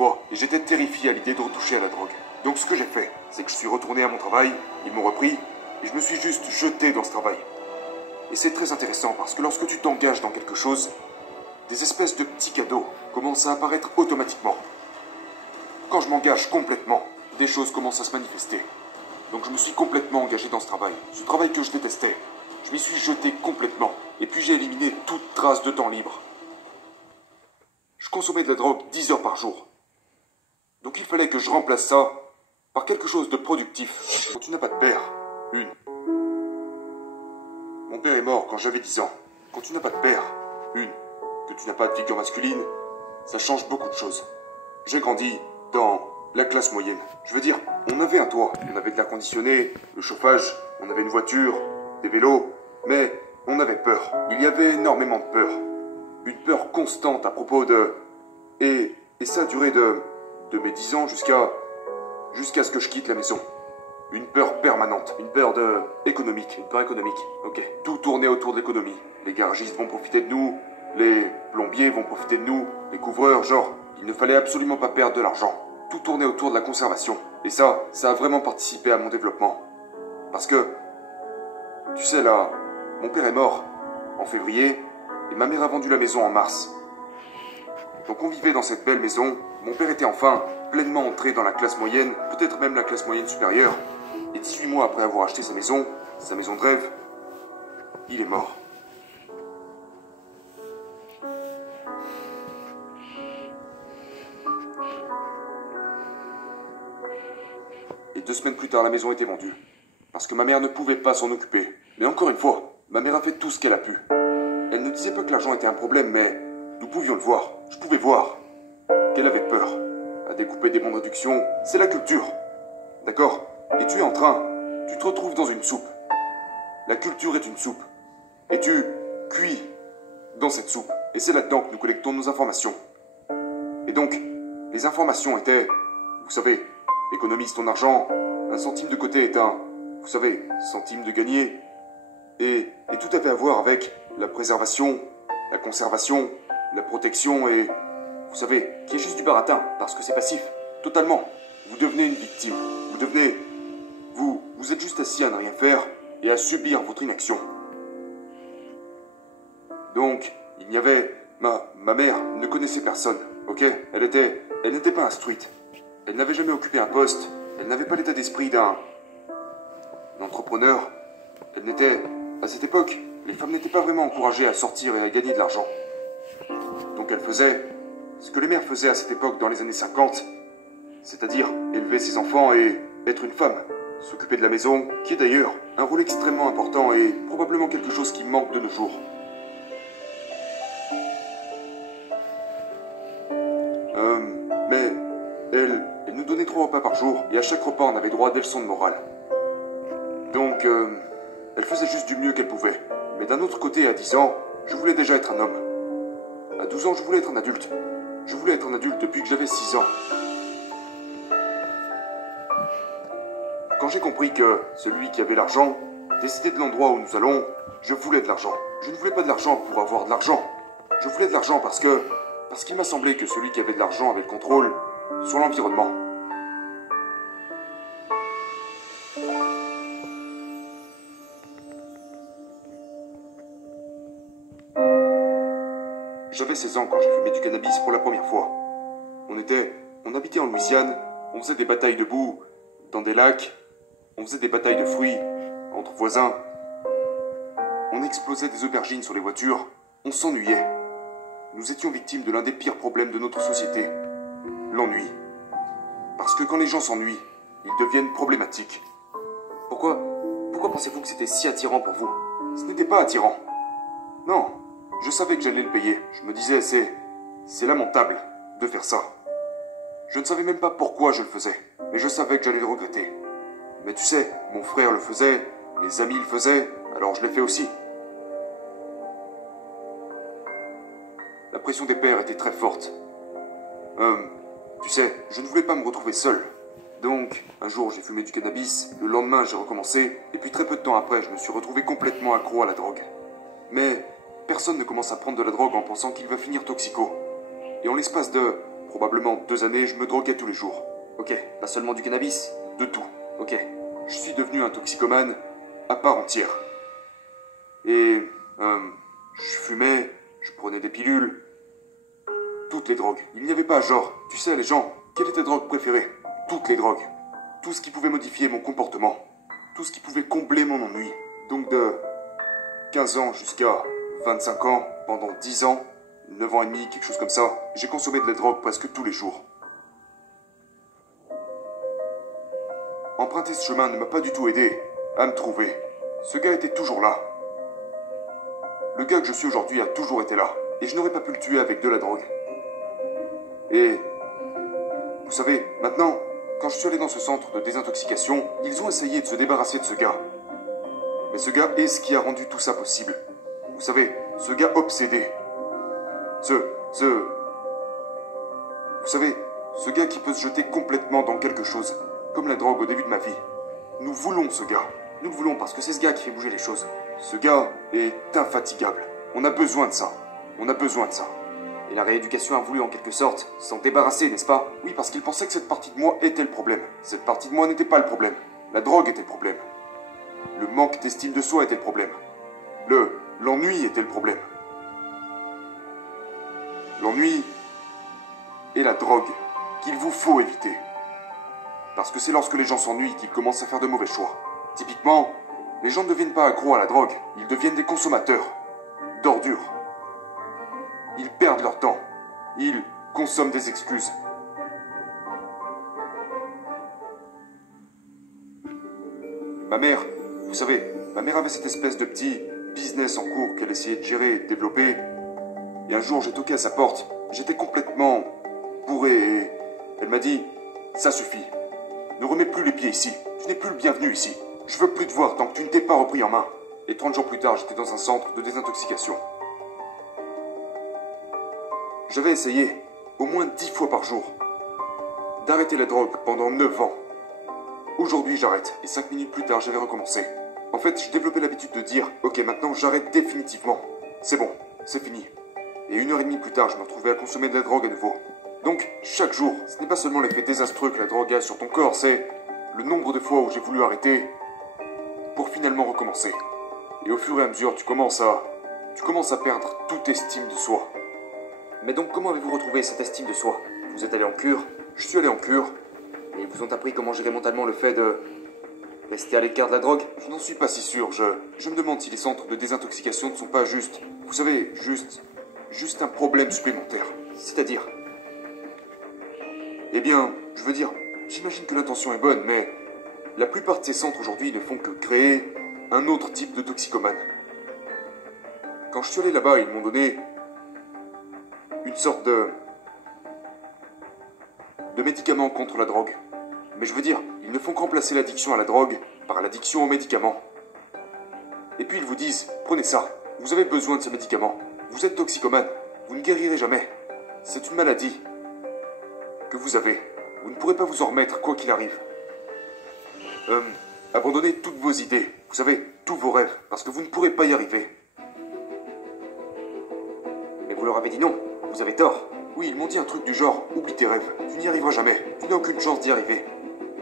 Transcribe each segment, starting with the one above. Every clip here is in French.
vois, et j'étais terrifié à l'idée de retoucher à la drogue. Donc ce que j'ai fait, c'est que je suis retourné à mon travail, ils m'ont repris, et je me suis juste jeté dans ce travail. Et c'est très intéressant parce que lorsque tu t'engages dans quelque chose, des espèces de petits cadeaux commencent à apparaître automatiquement. Quand je m'engage complètement, des choses commencent à se manifester. Donc je me suis complètement engagé dans ce travail que je détestais. Je m'y suis jeté complètement, et puis j'ai éliminé toute trace de temps libre. Je consommais de la drogue 10 heures par jour. Donc il fallait que je remplace ça par quelque chose de productif. Quand tu n'as pas de père, une. Mon père est mort quand j'avais 10 ans. Quand tu n'as pas de père, une. Que tu n'as pas de figure masculine, ça change beaucoup de choses. J'ai grandi dans la classe moyenne. Je veux dire, on avait un toit, on avait de l'air conditionné, le chauffage, on avait une voiture, des vélos, mais on avait peur. Il y avait énormément de peur. Une peur constante à propos de... Et ça a duré de mes 10 ans jusqu'à ce que je quitte la maison. Une peur permanente, une peur économique, ok. Tout tournait autour de l'économie. Les garagistes vont profiter de nous, les plombiers vont profiter de nous, les couvreurs, genre, il ne fallait absolument pas perdre de l'argent. Tout tournait autour de la conservation. Et ça a vraiment participé à mon développement. Parce que, tu sais là, mon père est mort en février, et ma mère a vendu la maison en mars. Donc on vivait dans cette belle maison, mon père était enfin pleinement entré dans la classe moyenne, peut-être même la classe moyenne supérieure, et 18 mois après avoir acheté sa maison de rêve, il est mort. Et 2 semaines plus tard, la maison était vendue. Parce que ma mère ne pouvait pas s'en occuper. Mais encore une fois, ma mère a fait tout ce qu'elle a pu. Elle ne disait pas que l'argent était un problème, mais nous pouvions le voir. Je pouvais voir qu'elle avait peur à découper des bons de réduction. C'est la culture. D'accord? Et tu te retrouves dans une soupe. La culture est une soupe. Et tu cuis dans cette soupe. Et c'est là-dedans que nous collectons nos informations. Et donc, les informations étaient, vous savez, économise ton argent, 1 centime de côté est vous savez, centime de gagné. Et tout avait à voir avec la préservation, la conservation, la protection et, vous savez, qui est juste du baratin, parce que c'est passif, totalement. Vous devenez une victime, vous êtes juste assis à ne rien faire et à subir votre inaction. Donc, il n'y avait, ma mère ne connaissait personne, ok? Elle n'était pas instruite. Elle n'avait jamais occupé un poste, elle n'avait pas l'état d'esprit d'un entrepreneur. À cette époque, les femmes n'étaient pas vraiment encouragées à sortir et à gagner de l'argent. Donc elle faisait ce que les mères faisaient à cette époque dans les années 50, c'est-à-dire élever ses enfants et être une femme, s'occuper de la maison, qui est d'ailleurs un rôle extrêmement important et probablement quelque chose qui manque de nos jours. Mais elle nous donnait 3 repas par jour et à chaque repas on avait droit à des leçons de morale. Donc, elle faisait juste du mieux qu'elle pouvait. Mais d'un autre côté, à 10 ans, je voulais déjà être un homme. À 12 ans, je voulais être un adulte. Je voulais être un adulte depuis que j'avais 6 ans. Quand j'ai compris que celui qui avait l'argent décidait de l'endroit où nous allons, je voulais de l'argent. Je ne voulais pas de l'argent pour avoir de l'argent. Je voulais de l'argent parce qu'il m'a semblé que celui qui avait de l'argent avait le contrôle sur l'environnement. J'avais 16 ans quand j'ai fumé du cannabis pour la première fois. On habitait en Louisiane, on faisait des batailles de boue dans des lacs, on faisait des batailles de fruits entre voisins. On explosait des aubergines sur les voitures, on s'ennuyait. Nous étions victimes de l'un des pires problèmes de notre société, l'ennui. Parce que quand les gens s'ennuient, ils deviennent problématiques. Pourquoi pensez-vous que c'était si attirant pour vous? Ce n'était pas attirant. Non. Je savais que j'allais le payer. Je me disais, c'est lamentable de faire ça. Je ne savais même pas pourquoi je le faisais, mais je savais que j'allais le regretter. Mais tu sais, mon frère le faisait, mes amis le faisaient, alors je l'ai fait aussi. La pression des pairs était très forte. Tu sais, je ne voulais pas me retrouver seul. Donc, un jour j'ai fumé du cannabis, le lendemain j'ai recommencé, et puis très peu de temps après, je me suis retrouvé complètement accro à la drogue. Mais personne ne commence à prendre de la drogue en pensant qu'il va finir toxico. Et en l'espace de, probablement 2 années, je me droguais tous les jours. Ok, pas seulement du cannabis. De tout. Ok. Je suis devenu un toxicomane à part entière. Et, je fumais, je prenais des pilules. Toutes les drogues. Il n'y avait pas genre, tu sais les gens, quelle est ta drogue préférée? Toutes les drogues. Tout ce qui pouvait modifier mon comportement. Tout ce qui pouvait combler mon ennui. Donc de 15 ans jusqu'à 25 ans, pendant 10 ans, 9 ans et demi, quelque chose comme ça, j'ai consommé de la drogue presque tous les jours. Emprunter ce chemin ne m'a pas du tout aidé à me trouver. Ce gars était toujours là. Le gars que je suis aujourd'hui a toujours été là. Et je n'aurais pas pu le tuer avec de la drogue. Et... vous savez, maintenant, quand je suis allé dans ce centre de désintoxication, ils ont essayé de se débarrasser de ce gars. Mais ce gars est ce qui a rendu tout ça possible. Vous savez, ce gars obsédé. Vous savez, ce gars qui peut se jeter complètement dans quelque chose, comme la drogue au début de ma vie. Nous voulons ce gars. Nous le voulons parce que c'est ce gars qui fait bouger les choses. Ce gars est infatigable. On a besoin de ça. On a besoin de ça. Et la rééducation a voulu en quelque sorte s'en débarrasser, n'est-ce pas? Oui, parce qu'il pensait que cette partie de moi était le problème. Cette partie de moi n'était pas le problème. La drogue était le problème. Le manque d'estime de soi était le problème. L'ennui était le problème. L'ennui et la drogue qu'il vous faut éviter. Parce que c'est lorsque les gens s'ennuient qu'ils commencent à faire de mauvais choix. Typiquement, les gens ne deviennent pas accros à la drogue, ils deviennent des consommateurs d'ordures. Ils perdent leur temps. Ils consomment des excuses. Ma mère, vous savez, ma mère avait cette espèce de petit business en cours qu'elle essayait de gérer et de développer. Et un jour, j'ai toqué à sa porte. J'étais complètement bourré et elle m'a dit « Ça suffit. Ne remets plus les pieds ici. Tu n'es plus le bienvenu ici. Je veux plus te voir tant que tu ne t'es pas repris en main. » Et 30 jours plus tard, j'étais dans un centre de désintoxication. J'avais essayé, au moins 10 fois par jour, d'arrêter la drogue pendant 9 ans. Aujourd'hui, j'arrête, et 5 minutes plus tard, j'avais recommencé. En fait, j'ai développé l'habitude de dire « Ok, maintenant, j'arrête définitivement. C'est bon, c'est fini. » Et 1h30 plus tard, je me retrouvais à consommer de la drogue à nouveau. Donc, chaque jour, ce n'est pas seulement l'effet désastreux que la drogue a sur ton corps, c'est le nombre de fois où j'ai voulu arrêter pour finalement recommencer. Et au fur et à mesure, tu commences à perdre toute estime de soi. Mais donc, comment avez-vous retrouvé cette estime de soi? Vous êtes allé en cure? Je suis allé en cure. Et ils vous ont appris comment gérer mentalement le fait de rester à l'écart de la drogue? Je n'en suis pas si sûr. Je me demande si les centres de désintoxication ne sont pas juste... Vous savez, juste un problème supplémentaire. C'est-à-dire? Eh bien, je veux dire, j'imagine que l'intention est bonne, mais la plupart de ces centres aujourd'hui ne font que créer un autre type de toxicomane. Quand je suis allé là-bas, ils m'ont donné une sorte de médicament contre la drogue. Mais je veux dire, ils ne font que remplacer l'addiction à la drogue par l'addiction aux médicaments. Et puis ils vous disent, prenez ça, vous avez besoin de ce médicament. Vous êtes toxicomane, vous ne guérirez jamais. C'est une maladie que vous avez. Vous ne pourrez pas vous en remettre, quoi qu'il arrive. Abandonnez toutes vos idées, vous savez, tous vos rêves, parce que vous ne pourrez pas y arriver. Mais vous leur avez dit non, vous avez tort. Oui, ils m'ont dit un truc du genre, oublie tes rêves, tu n'y arriveras jamais, tu n'as aucune chance d'y arriver.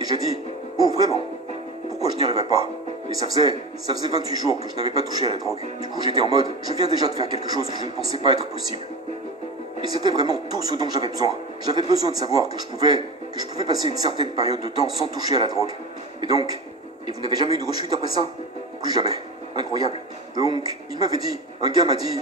Et j'ai dit, oh vraiment? Pourquoi je n'y arriverais pas? Et ça faisait 28 jours que je n'avais pas touché à la drogue. Du coup, j'étais en mode, je viens déjà de faire quelque chose que je ne pensais pas être possible. Et c'était vraiment tout ce dont j'avais besoin. J'avais besoin de savoir que je pouvais passer une certaine période de temps sans toucher à la drogue. Et donc... Et vous n'avez jamais eu de rechute après ça? Plus jamais. Incroyable. Donc, il m'avait dit, un gars m'a dit,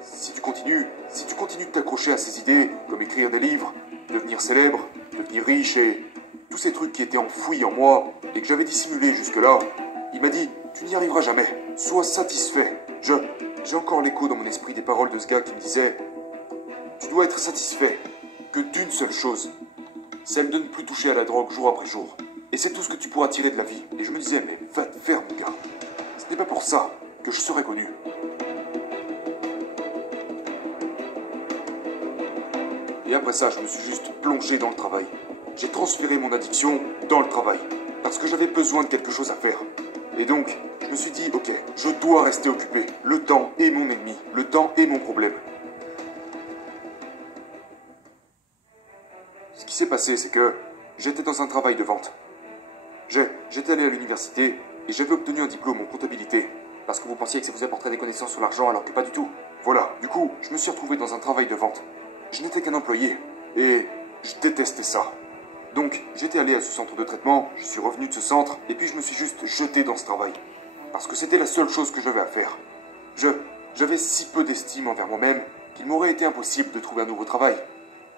si tu continues de t'accrocher à ces idées, comme écrire des livres, devenir célèbre, devenir riche et tous ces trucs qui étaient enfouis en moi et que j'avais dissimulés jusque-là, il m'a dit, tu n'y arriveras jamais, sois satisfait. J'ai encore l'écho dans mon esprit des paroles de ce gars qui me disait, tu dois être satisfait que d'une seule chose, celle de ne plus toucher à la drogue jour après jour. Et c'est tout ce que tu pourras tirer de la vie. Et je me disais, mais va te faire, mon gars. Ce n'est pas pour ça que je serais connu. Et après ça, je me suis juste plongé dans le travail. J'ai transféré mon addiction dans le travail. Parce que j'avais besoin de quelque chose à faire. Et donc, je me suis dit, ok, je dois rester occupé. Le temps est mon ennemi. Le temps est mon problème. qui s'est passé, c'est que j'étais dans un travail de vente. J'étais allé à l'université et j'avais obtenu un diplôme en comptabilité. Parce que vous pensiez que ça vous apporterait des connaissances sur l'argent alors que pas du tout. Voilà, du coup, je me suis retrouvé dans un travail de vente. Je n'étais qu'un employé et je détestais ça. Donc, j'étais allé à ce centre de traitement, je suis revenu de ce centre et puis je me suis juste jeté dans ce travail. Parce que c'était la seule chose que j'avais à faire. J'avais si peu d'estime envers moi-même qu'il m'aurait été impossible de trouver un nouveau travail.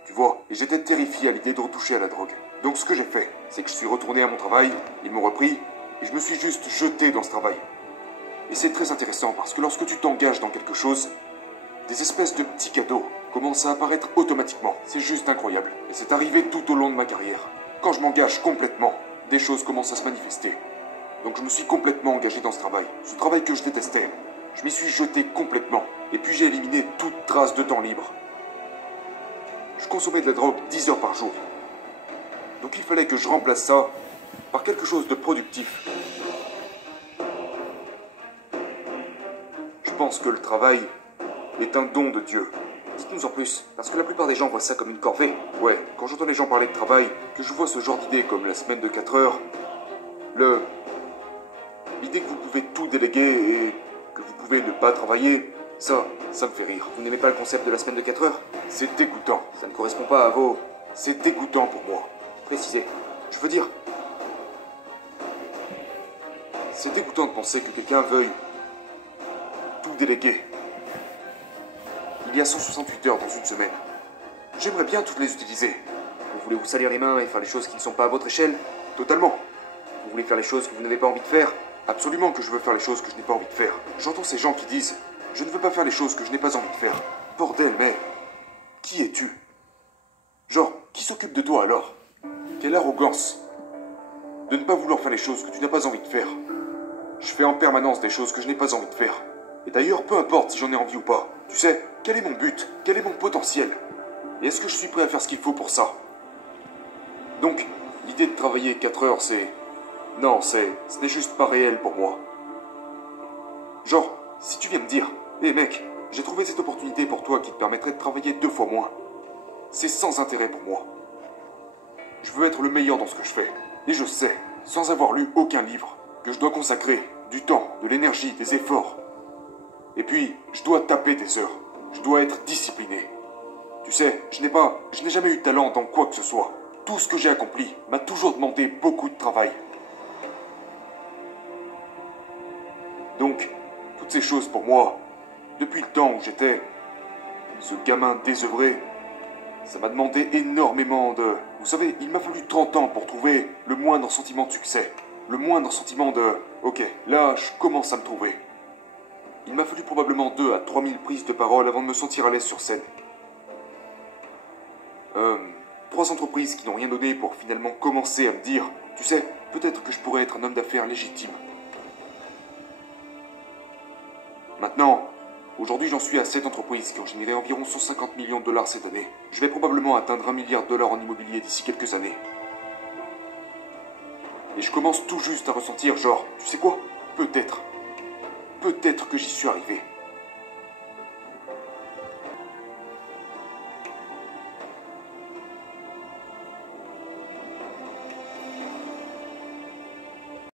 Tu vois, et j'étais terrifié à l'idée de retoucher à la drogue. Donc ce que j'ai fait, c'est que je suis retourné à mon travail, ils m'ont repris, et je me suis juste jeté dans ce travail. Et c'est très intéressant parce que lorsque tu t'engages dans quelque chose, des espèces de petits cadeaux commencent à apparaître automatiquement. C'est juste incroyable. Et c'est arrivé tout au long de ma carrière. Quand je m'engage complètement, des choses commencent à se manifester. Donc je me suis complètement engagé dans ce travail que je détestais. Je m'y suis jeté complètement. Et puis j'ai éliminé toute trace de temps libre. Je consommais de la drogue 10 heures par jour. Donc il fallait que je remplace ça par quelque chose de productif. Je pense que le travail est un don de Dieu. Dites-nous en plus, parce que la plupart des gens voient ça comme une corvée. Ouais, quand j'entends les gens parler de travail, que je vois ce genre d'idée comme la semaine de 4 heures, l'idée que vous pouvez tout déléguer et que vous pouvez ne pas travailler, ça me fait rire. Vous n'aimez pas le concept de la semaine de 4 heures? C'est dégoûtant. Ça ne correspond pas à vos... C'est dégoûtant pour moi. Précisez. Je veux dire... C'est dégoûtant de penser que quelqu'un veuille tout déléguer. Il y a 168 heures dans une semaine. J'aimerais bien toutes les utiliser. Vous voulez vous salir les mains et faire les choses qui ne sont pas à votre échelle? Totalement. Vous voulez faire les choses que vous n'avez pas envie de faire? Absolument que je veux faire les choses que je n'ai pas envie de faire. J'entends ces gens qui disent « Je ne veux pas faire les choses que je n'ai pas envie de faire ». Bordel, mais... Qui es-tu? Genre, qui s'occupe de toi alors? Quelle arrogance de ne pas vouloir faire les choses que tu n'as pas envie de faire. Je fais en permanence des choses que je n'ai pas envie de faire. Et d'ailleurs, peu importe si j'en ai envie ou pas. Tu sais, quel est mon but? Quel est mon potentiel? Et est-ce que je suis prêt à faire ce qu'il faut pour ça? Donc, l'idée de travailler 4 heures, c'est... Non, ce n'est juste pas réel pour moi. Genre, si tu viens me dire, hé mec, j'ai trouvé cette opportunité pour toi qui te permettrait de travailler 2 fois moins. C'est sans intérêt pour moi. Je veux être le meilleur dans ce que je fais. Et je sais, sans avoir lu aucun livre, que je dois consacrer du temps, de l'énergie, des efforts. Et puis, je dois taper des heures. Je dois être discipliné. Tu sais, je n'ai jamais eu de talent dans quoi que ce soit. Tout ce que j'ai accompli m'a toujours demandé beaucoup de travail. Donc, toutes ces choses pour moi, depuis le temps où j'étais ce gamin désœuvré, ça m'a demandé énormément de... Vous savez, il m'a fallu 30 ans pour trouver le moindre sentiment de succès. Le moindre sentiment de... Ok, là, je commence à me trouver. Il m'a fallu probablement 2 à 3 000 prises de parole avant de me sentir à l'aise sur scène. 3 entreprises qui n'ont rien donné pour finalement commencer à me dire, tu sais, peut-être que je pourrais être un homme d'affaires légitime. Maintenant, aujourd'hui j'en suis à 7 entreprises qui ont généré environ 150 millions de dollars cette année. Je vais probablement atteindre 1 milliard de dollars en immobilier d'ici quelques années. Et je commence tout juste à ressentir genre, tu sais quoi? Peut-être que j'y suis arrivé.